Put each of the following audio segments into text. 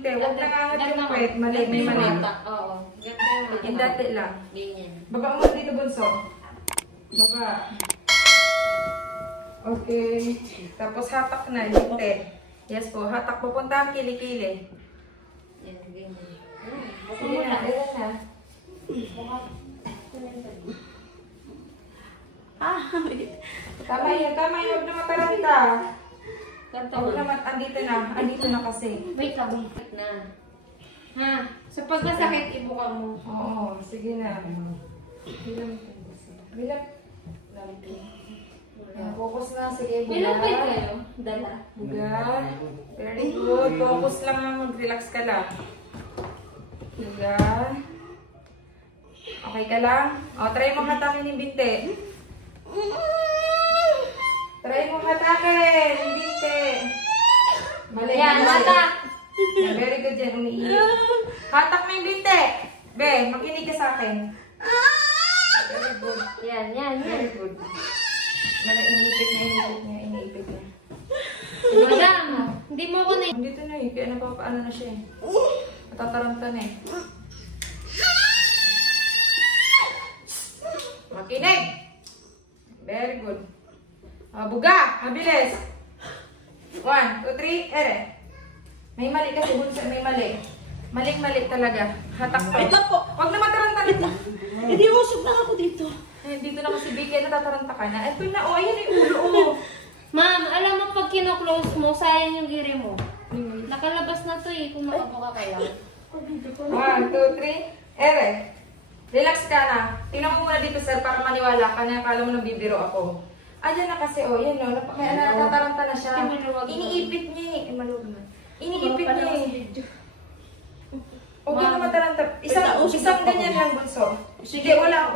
Binte. Huwag nangangat yung puwet. Mali, may mali. Oo. Ganda yung mata. Indati lang. Ganyan. Baba mo dito, Bunso. Baba. Okay. Tapos hatak na, Binte. Yes po, hatak. Pupunta ang kilikili. Yan, ganyan. Sige na, ilan na. Tama yun, huwag na mataranta. Huwag naman, andito na kasi. Wait lang, wait na. Ha? So pag masakit, ibuka mo. Oo, sige na. Bilang. Focus na, sige. Ilan pa kayo? Dala. Buga. Very good. Focus lang ha, mag-relax ka lang. Buga. Okay ka lang? O, try mo hatakin yung binte. Try mo hatakin yung binte. Mali. Yan, hatak. Very good yan, umiiyak. Hatak mo yung binte. Be, makinig ka sa akin. Very good. Yan. Very good. Iniipit niya. Madam, hindi mo ko na. Dito na eh, kaya napapaano na siya eh. Matataranta na eh. Makinig! Very good. Buga! Mabilis! 1, 2, 3, ere. May mali kasi, Bunso, may mali. Maling-mali talaga. Hatak pa. Ito po. Huwag na mataranta na. Hindi usog na ako dito. Dito na kasi Vicky, natataranta ka na. Ito na, ayan yung ulo, Ma'am, alam mo pag kino-close mo, sayang yung giri mo. Nakalabas na to eh, kung makabuka ka lang. 1, 2, 3, ere. Relax ka na. Tingnan mo muna dito, sir, para maniwala ka na. Akala mo nang bibiro ako. Ayan na kasi, yan o. Kaya natataranta na siya. Iniipit niya eh. Maluwag na. Iniipit niya eh. Huwag na mataranta. Isang ganyan lang, Bunso. Sige, walang.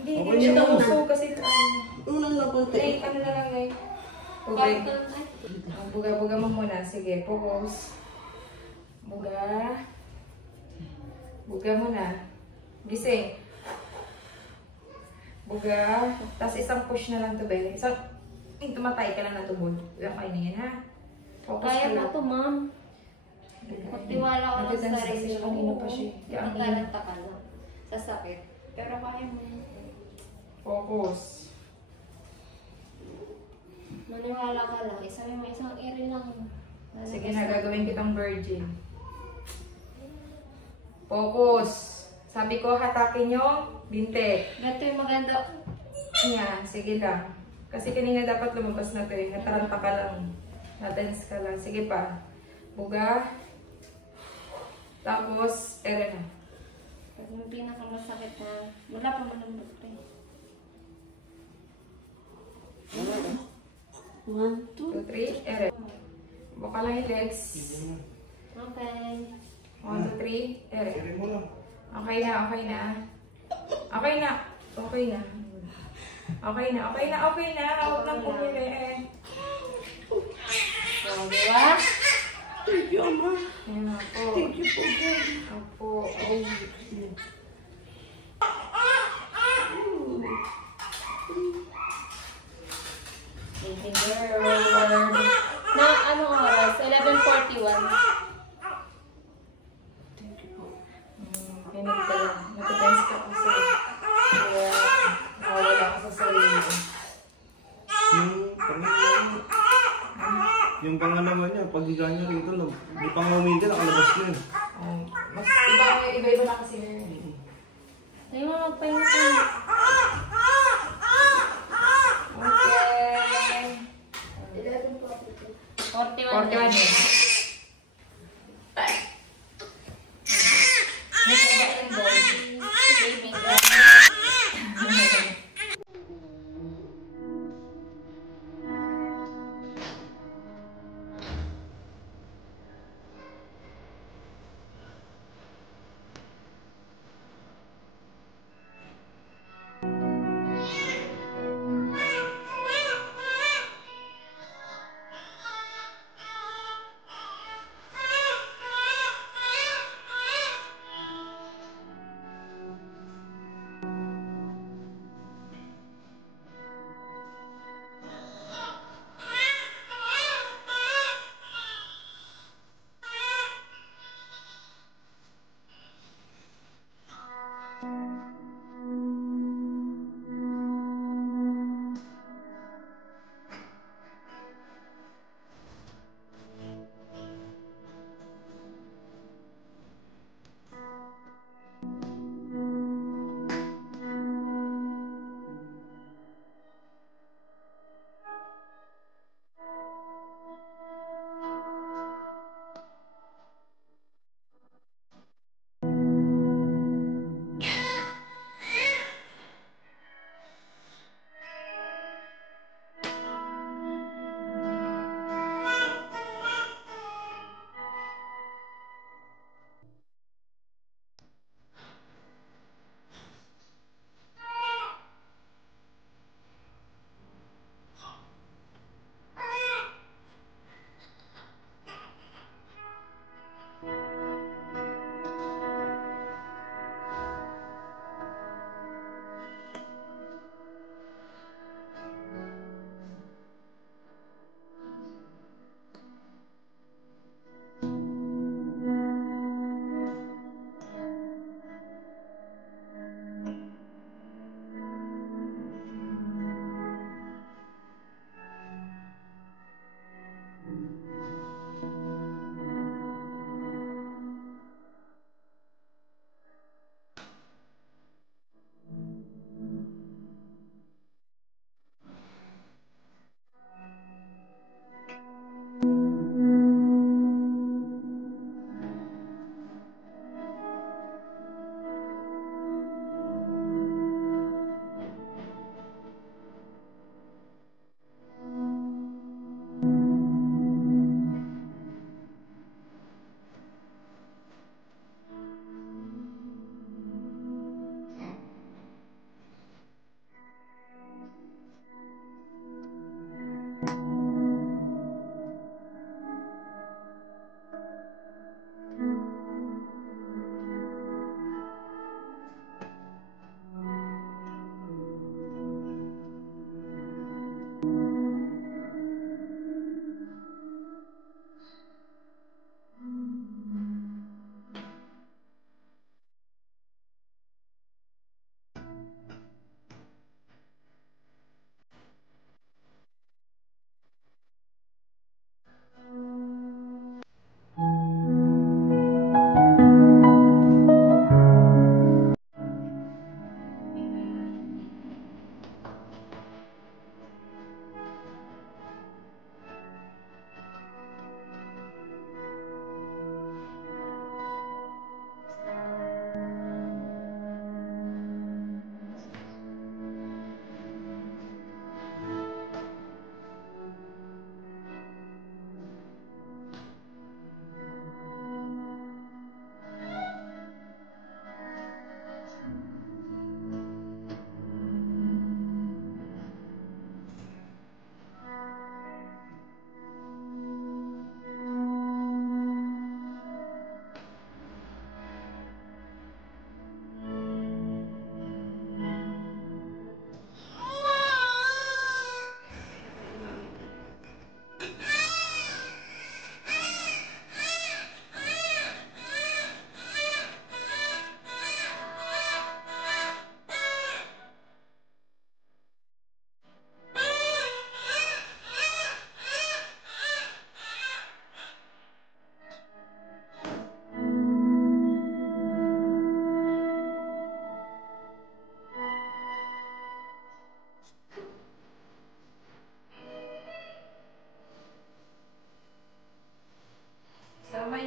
Hindi siya uso kasi Unang napunti. ano na lang ngayon. Buga mo muna. Sige, focus. Buga muna. Gising. Buga. Tapos isang push na lang to, be. Tumatay ka lang na tubod. Okay na yan, ha? Focus Kaya ka na lang. to, ma'am. Magtiwala ko lang sa sarili mo. Kanina pa siya. Magtalanta ka lang. Sa sakit. Pero kaya mo yun. Focus. Maniwala ka lang. Isabi mo isang iri lang. Sige na, gagawin kitang virgin. Focus. Sabi ko, hatakin yung binte. Ganito yung maganda. Yan, sige lang. Kasi kanina dapat lumabas na to eh. Nataranta ka lang. Natense ka lang. Sige pa. Buga. Tapos, ere na. Yung pinakamasakit na. Wala pa malambot pa eh. 1, 2. 2, 3, ere. Buka lang yung legs. Okay. 1, 2, 3, ere. Okay na. Huwag nang pumili. So, di ba? Thank you, Ama. Ayan na po. Thank you po, God. Opo. Thank you, girl. Na anong oras? 11:41. Thank you po. Pinig ka lang. Natatense ka kasi. Kaya, wala ka sa sarili. Yung pangalawa niya, pag-higa niya rito, di pang umingin, nakalabas na yun. Mas iba-iba na kasi. Ay, mo magpahinga ka. Okay. 41 41 na. yun. May iba yung ball. Baby girl.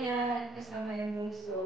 yan. Kasama yung bunso.